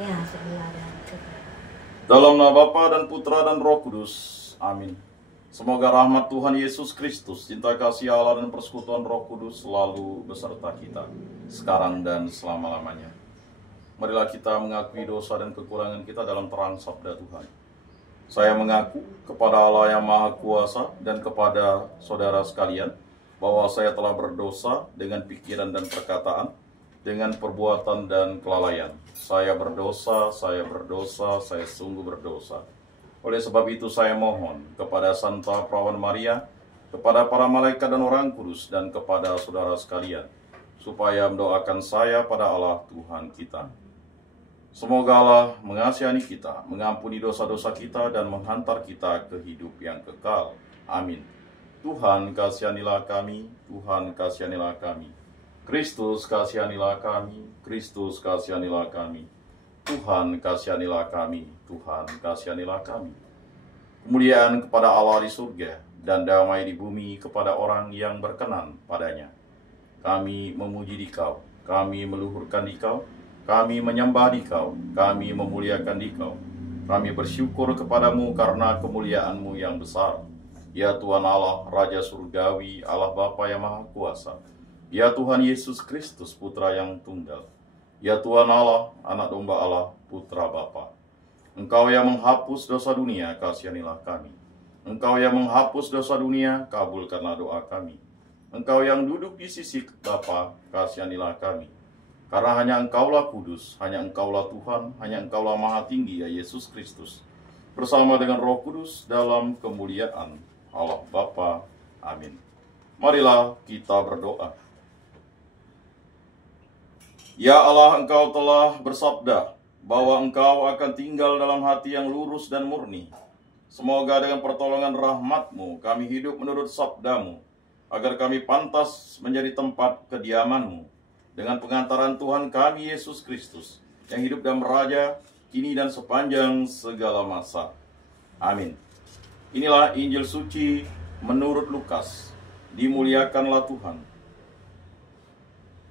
Ya, sebelah dan sebelah. Dalam nama Bapa dan Putra dan Roh Kudus. Amin. Semoga rahmat Tuhan Yesus Kristus, cinta kasih Allah dan persekutuan Roh Kudus selalu beserta kita, sekarang dan selama-lamanya. Marilah kita mengakui dosa dan kekurangan kita dalam terang sabda Tuhan. Saya mengaku kepada Allah yang Maha Kuasa dan kepada saudara sekalian bahwa saya telah berdosa dengan pikiran dan perkataan, dengan perbuatan dan kelalaian. Saya berdosa, saya sungguh berdosa. Oleh sebab itu saya mohon kepada Santa Perawan Maria, kepada para malaikat dan orang kudus, dan kepada saudara sekalian, supaya mendoakan saya pada Allah Tuhan kita. Semoga Allah mengasihani kita, mengampuni dosa-dosa kita, dan menghantar kita ke hidup yang kekal. Amin. Tuhan kasihanilah kami, Tuhan kasihanilah kami. Kristus kasihanilah kami, Kristus kasihanilah kami. Tuhan kasihanilah kami, Tuhan kasihanilah kami. Kemuliaan kepada Allah di surga dan damai di bumi kepada orang yang berkenan padanya. Kami memuji Dikau, kami meluhurkan Dikau, kami menyembah Dikau, kami memuliakan Dikau. Kami bersyukur kepadamu karena kemuliaan-Mu yang besar. Ya Tuhan Allah, Raja Surgawi, Allah Bapa yang Maha Kuasa. Ya Tuhan Yesus Kristus, Putra yang tunggal. Ya Tuhan Allah, Anak Domba Allah, Putra Bapa. Engkau yang menghapus dosa dunia, kasihanilah kami. Engkau yang menghapus dosa dunia, kabulkanlah doa kami. Engkau yang duduk di sisi Bapa, kasihanilah kami. Karena hanya Engkaulah kudus, hanya Engkaulah Tuhan, hanya Engkaulah Maha Tinggi, ya Yesus Kristus. Bersama dengan Roh Kudus dalam kemuliaan Allah Bapa. Amin. Marilah kita berdoa. Ya Allah, Engkau telah bersabda bahwa Engkau akan tinggal dalam hati yang lurus dan murni. Semoga dengan pertolongan rahmat-Mu kami hidup menurut sabda-Mu, agar kami pantas menjadi tempat kediaman-Mu. Dengan pengantaran Tuhan kami Yesus Kristus, yang hidup dan meraja, kini dan sepanjang segala masa. Amin. Inilah Injil suci menurut Lukas. Dimuliakanlah Tuhan.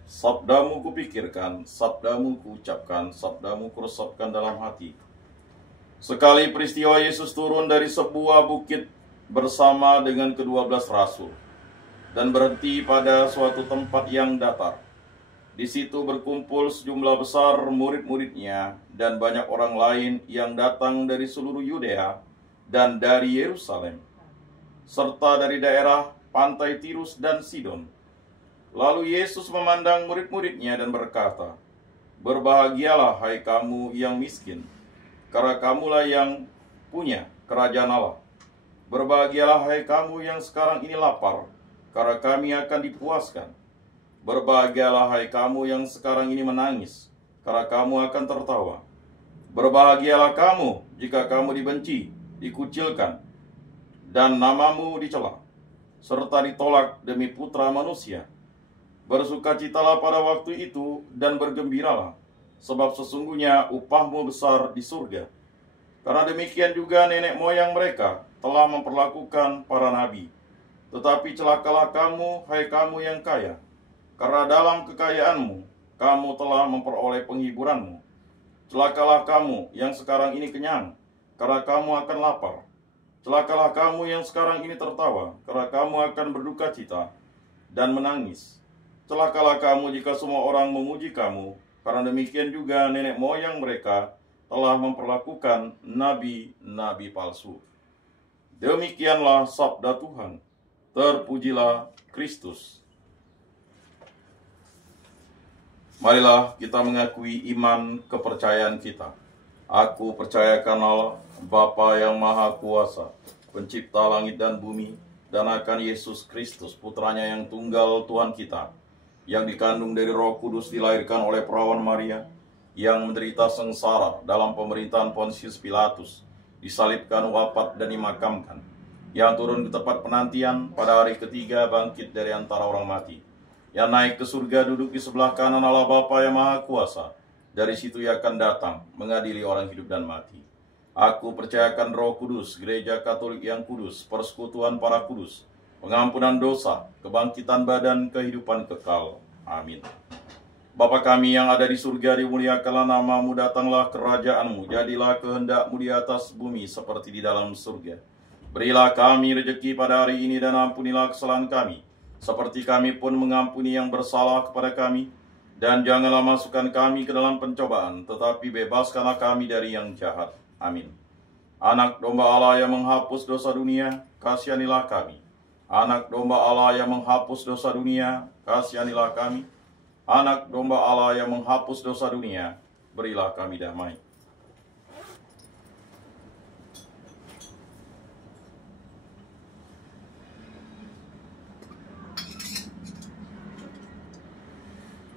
Sabdamu kupikirkan, sabdamu kuucapkan, sabdamu kuresapkan dalam hati. Sekali peristiwa Yesus turun dari sebuah bukit bersama dengan ke-12 rasul dan berhenti pada suatu tempat yang datar. Di situ berkumpul sejumlah besar murid-muridnya dan banyak orang lain yang datang dari seluruh Yudea dan dari Yerusalem, serta dari daerah pantai Tirus dan Sidon. Lalu Yesus memandang murid-muridnya dan berkata, "Berbahagialah hai kamu yang miskin, karena kamulah yang punya kerajaan Allah. Berbahagialah hai kamu yang sekarang ini lapar, karena kami akan dipuaskan. Berbahagialah hai kamu yang sekarang ini menangis, karena kamu akan tertawa. Berbahagialah kamu jika kamu dibenci, dikucilkan, dan namamu dicela, serta ditolak demi Putra Manusia. Bersukacitalah pada waktu itu dan bergembiralah, sebab sesungguhnya upahmu besar di surga. Karena demikian juga nenek moyang mereka telah memperlakukan para nabi. Tetapi celakalah kamu, hai kamu yang kaya, karena dalam kekayaanmu kamu telah memperoleh penghiburanmu. Celakalah kamu yang sekarang ini kenyang, karena kamu akan lapar. Celakalah kamu yang sekarang ini tertawa, karena kamu akan berduka cita dan menangis. Celakalah kamu jika semua orang memuji kamu, karena demikian juga nenek moyang mereka telah memperlakukan nabi-nabi palsu. Demikianlah sabda Tuhan. Terpujilah Kristus. Marilah kita mengakui iman kepercayaan kita. Aku percayakan Allah, Bapa yang Maha Kuasa, pencipta langit dan bumi, dan akan Yesus Kristus, putranya yang tunggal Tuhan kita, yang dikandung dari Roh Kudus, dilahirkan oleh Perawan Maria, yang menderita sengsara dalam pemerintahan Pontius Pilatus, disalibkan, wafat, dan dimakamkan, yang turun ke tempat penantian, pada hari ketiga bangkit dari antara orang mati, yang naik ke surga, duduk di sebelah kanan Allah Bapa yang Maha Kuasa. Dari situ ia akan datang mengadili orang hidup dan mati. Aku percayakan Roh Kudus, Gereja Katolik yang kudus, persekutuan para kudus, pengampunan dosa, kebangkitan badan, kehidupan kekal. Amin. Bapa kami yang ada di surga, dimuliakanlah namamu, datanglah kerajaanmu, jadilah kehendakmu di atas bumi seperti di dalam surga. Berilah kami rejeki pada hari ini dan ampunilah kesalahan kami, seperti kami pun mengampuni yang bersalah kepada kami. Dan janganlah masukkan kami ke dalam pencobaan, tetapi bebaskanlah kami dari yang jahat. Amin. Anak domba Allah yang menghapus dosa dunia, kasihanilah kami. Anak domba Allah yang menghapus dosa dunia, kasihanilah kami. Anak domba Allah yang menghapus dosa dunia, berilah kami damai.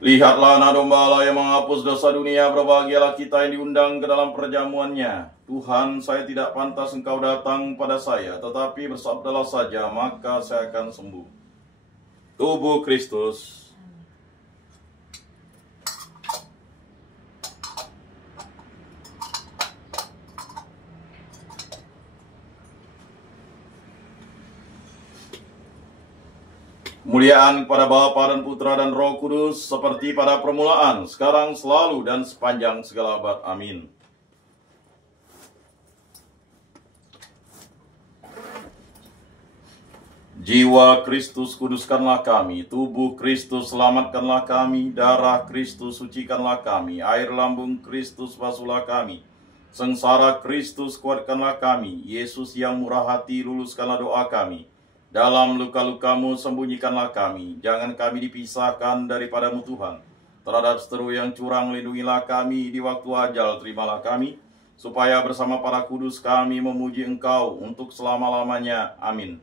Lihatlah anak domba Allah yang menghapus dosa dunia, berbahagialah kita yang diundang ke dalam perjamuannya. Tuhan, saya tidak pantas Engkau datang pada saya, tetapi bersabdalah saja, maka saya akan sembuh. Tubuh Kristus. Kemuliaan kepada Bapa dan Putra dan Roh Kudus, seperti pada permulaan, sekarang, selalu, dan sepanjang segala abad. Amin. Jiwa Kristus, kuduskanlah kami. Tubuh Kristus, selamatkanlah kami. Darah Kristus, sucikanlah kami. Air lambung Kristus, basuhlah kami. Sengsara Kristus, kuatkanlah kami. Yesus yang murah hati, luluskanlah doa kami. Dalam luka-lukamu sembunyikanlah kami, jangan kami dipisahkan daripadamu Tuhan. Terhadap seteru yang curang lindungilah kami, di waktu ajal terimalah kami, supaya bersama para kudus kami memuji Engkau untuk selama-lamanya. Amin.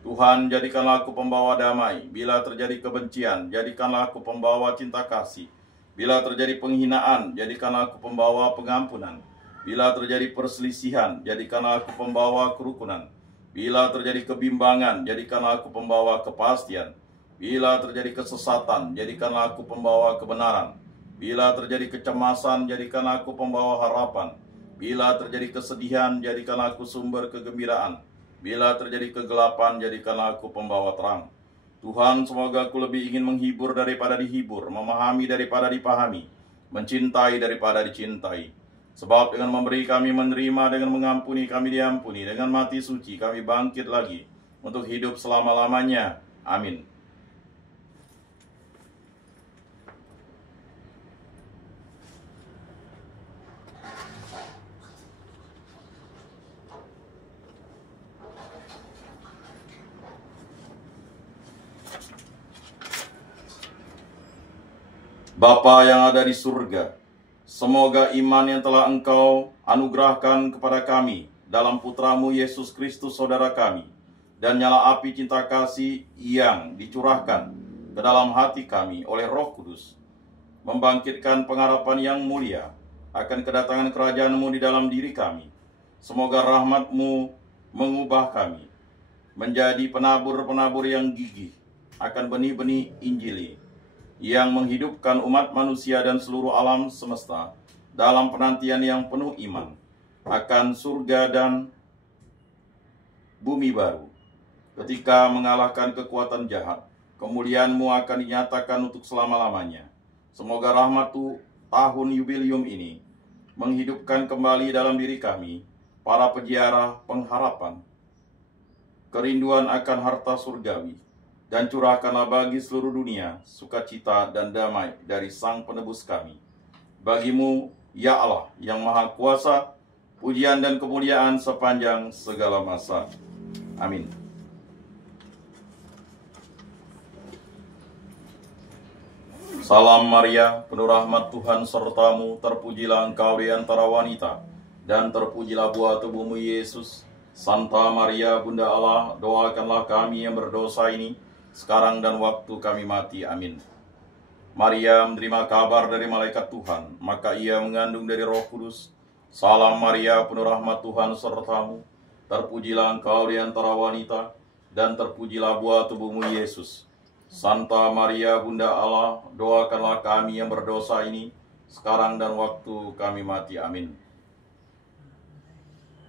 Tuhan, jadikanlah aku pembawa damai, bila terjadi kebencian, jadikanlah aku pembawa cinta kasih. Bila terjadi penghinaan, jadikanlah aku pembawa pengampunan. Bila terjadi perselisihan, jadikanlah aku pembawa kerukunan. Bila terjadi kebimbangan, jadikanlah aku pembawa kepastian. Bila terjadi kesesatan, jadikanlah aku pembawa kebenaran. Bila terjadi kecemasan, jadikanlah aku pembawa harapan. Bila terjadi kesedihan, jadikanlah aku sumber kegembiraan. Bila terjadi kegelapan, jadikanlah aku pembawa terang. Tuhan, semoga aku lebih ingin menghibur daripada dihibur, memahami daripada dipahami, mencintai daripada dicintai. Sebab dengan memberi kami menerima, dengan mengampuni kami diampuni, dengan mati suci kami bangkit lagi untuk hidup selama-lamanya. Amin. Bapa yang ada di surga, semoga iman yang telah Engkau anugerahkan kepada kami dalam Putramu Yesus Kristus Saudara kami, dan nyala api cinta kasih yang dicurahkan ke dalam hati kami oleh Roh Kudus, membangkitkan pengharapan yang mulia akan kedatangan kerajaan-Mu di dalam diri kami. Semoga rahmat-Mu mengubah kami menjadi penabur-penabur yang gigih akan benih-benih Injili, yang menghidupkan umat manusia dan seluruh alam semesta dalam penantian yang penuh iman akan surga dan bumi baru. Ketika mengalahkan kekuatan jahat, kemuliaan-Mu akan dinyatakan untuk selama-lamanya. Semoga rahmat tahun yubileum ini menghidupkan kembali dalam diri kami para peziarah pengharapan, kerinduan akan harta surgawi, dan curahkanlah bagi seluruh dunia sukacita dan damai dari Sang Penebus kami. Bagi-Mu, ya Allah, yang Maha Kuasa, pujian dan kemuliaan sepanjang segala masa. Amin. Salam Maria, penuh rahmat Tuhan sertamu, terpujilah Engkau di antara wanita, dan terpujilah buah tubuhmu Yesus. Santa Maria, Bunda Allah, doakanlah kami yang berdosa ini, sekarang dan waktu kami mati. Amin. Maria menerima kabar dari malaikat Tuhan, maka ia mengandung dari Roh Kudus. Salam Maria, penuh rahmat Tuhan sertamu, terpujilah Engkau di antara wanita, dan terpujilah buah tubuhmu Yesus. Santa Maria, Bunda Allah, doakanlah kami yang berdosa ini, sekarang dan waktu kami mati. Amin.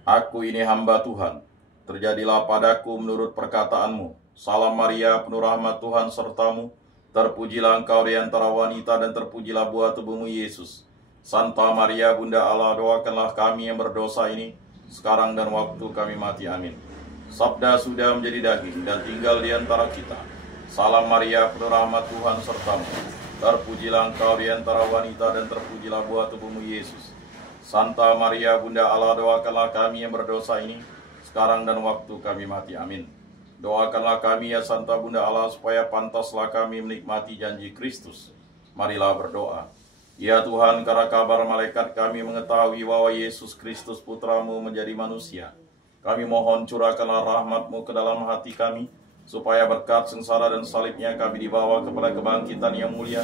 Aku ini hamba Tuhan, terjadilah padaku menurut perkataanmu. Salam Maria, penuh rahmat Tuhan sertamu, Terpujilah engkau di antara wanita dan terpujilah buah tubuhmu Yesus. Santa Maria Bunda Allah, doakanlah kami yang berdosa ini sekarang dan waktu kami mati. Amin. Sabda sudah menjadi daging dan tinggal di antara kita. Salam Maria, penuh rahmat Tuhan sertamu. Terpujilah engkau di antara wanita dan terpujilah buah tubuhmu Yesus. Santa Maria Bunda Allah, doakanlah kami yang berdosa ini sekarang dan waktu kami mati. Amin. Doakanlah kami ya Santa Bunda Allah, supaya pantaslah kami menikmati janji Kristus. Marilah berdoa. Ya Tuhan, karena kabar malaikat kami mengetahui bahwa Yesus Kristus Putramu menjadi manusia. Kami mohon curahkanlah rahmat-Mu ke dalam hati kami, supaya berkat sengsara dan salibnya kami dibawa kepada kebangkitan yang mulia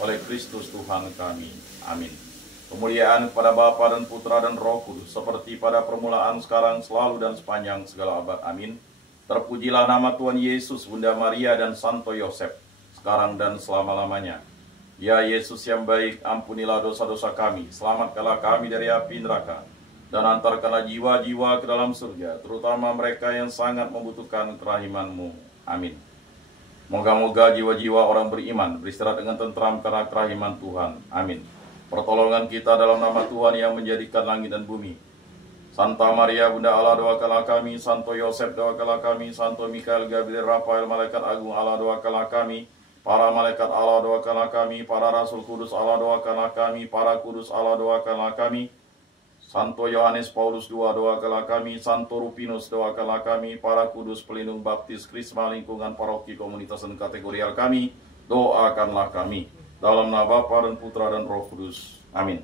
oleh Kristus Tuhan kami. Amin. Kemuliaan kepada Bapa dan Putra dan Roh Kudus, seperti pada permulaan, sekarang, selalu, dan sepanjang segala abad. Amin. Terpujilah nama Tuhan Yesus, Bunda Maria, dan Santo Yosef, sekarang dan selama-lamanya. Ya Yesus yang baik, ampunilah dosa-dosa kami, selamatkanlah kami dari api neraka, dan antarkanlah jiwa-jiwa ke dalam surga, terutama mereka yang sangat membutuhkan kerahiman-Mu. Amin. Moga-moga jiwa-jiwa orang beriman beristirahat dengan tentram karena kerahiman Tuhan. Amin. Pertolongan kita dalam nama Tuhan yang menjadikan langit dan bumi. Santa Maria Bunda Allah, doakanlah kami. Santo Yosef, doakanlah kami. Santo Mikael, Gabriel, Rafael, Malaikat Agung Allah, doakanlah kami. Para malaikat Allah, doakanlah kami. Para rasul kudus Allah, doakanlah kami. Para kudus Allah, doakanlah kami. Santo Yohanes Paulus II, doakanlah kami. Santo Rupinus, doakanlah kami. Para kudus pelindung baptis, krisma, lingkungan, paroki, komunitas, dan kategorial kami, doakanlah kami. Dalam nama Bapa dan Putra dan Roh Kudus. Amin.